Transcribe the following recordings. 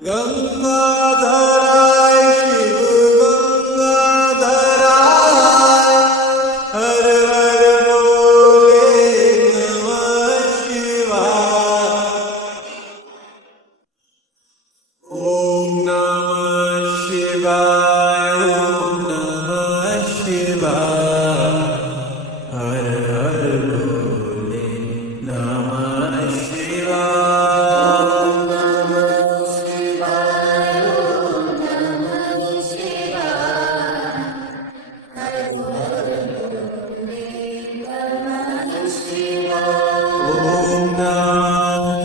गंगाधराय शिव गंगाधराय हर हर बोले नमः शिवाय ओम नमः शिवाय ओम नमः शिवाय हर हर बोले नमः शिवाय ओम नमः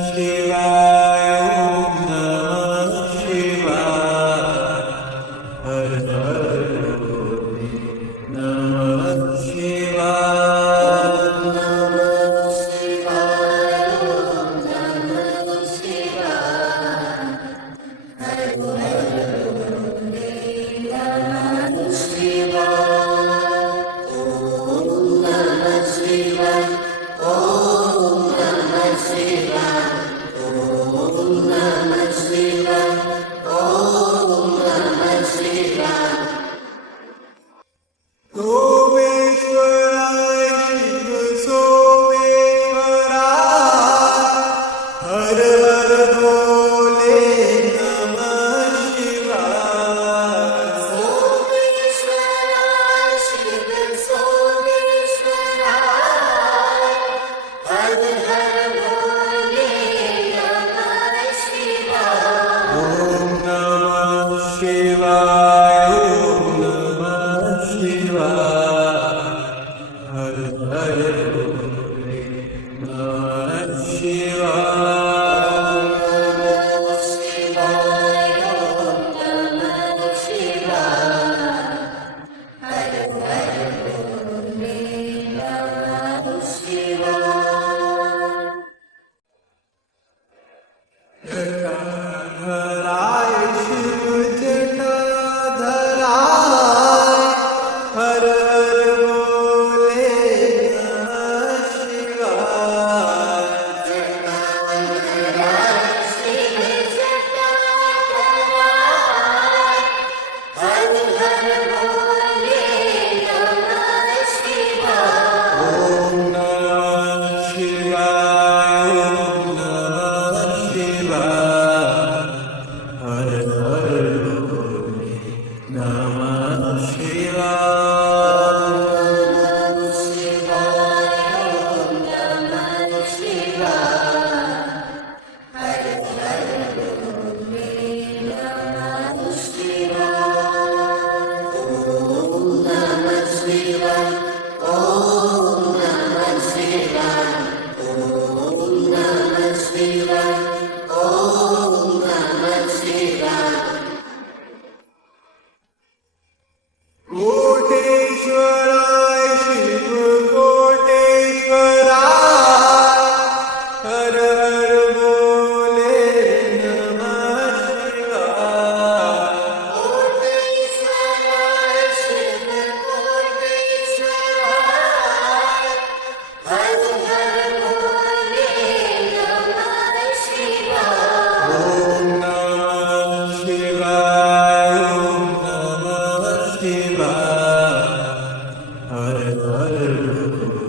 शिवाय ओम नमः शिवाय हर हर बोले नमः शिवाय सोमेश्वराय शिव सोमेश्वराय हर हर बोले नमः शिवाय सोमेश्वराय शिव सोमेश्वराय हर हर बोले नमः शिवाय ओम नमः शिवाय ओम नमः शिवाय हर हर बोले नमः शिवाय नमः शिवाय ओम नमः शिवाय हर हर बोले नमः शिवाय जटाधराय शिव जटाधराय हर हर बोले नमः शिवाय शिव जटाधराय हर हर बोले नमः शिवाय ओम नमः शिवाय ओम नमः शिवाय हर हर बोले नमः शिवाय नमः शिवाय ओम नमः शिवाय हर हर बोले नमः शिवाय ओम नमः शिवाय ओम नमः शिवाय ओम नमः शिवाय ओम नमः शिवाय कोटेश्वराय शिव कोटेश्वराय हर हर बोले नमः शिवाय कोटेश्वराय शिव कोटेश्वराय हर हर बोले नमः शिवाय ओम नमः शिवाय ओम नमः शिवाय हर हर बोले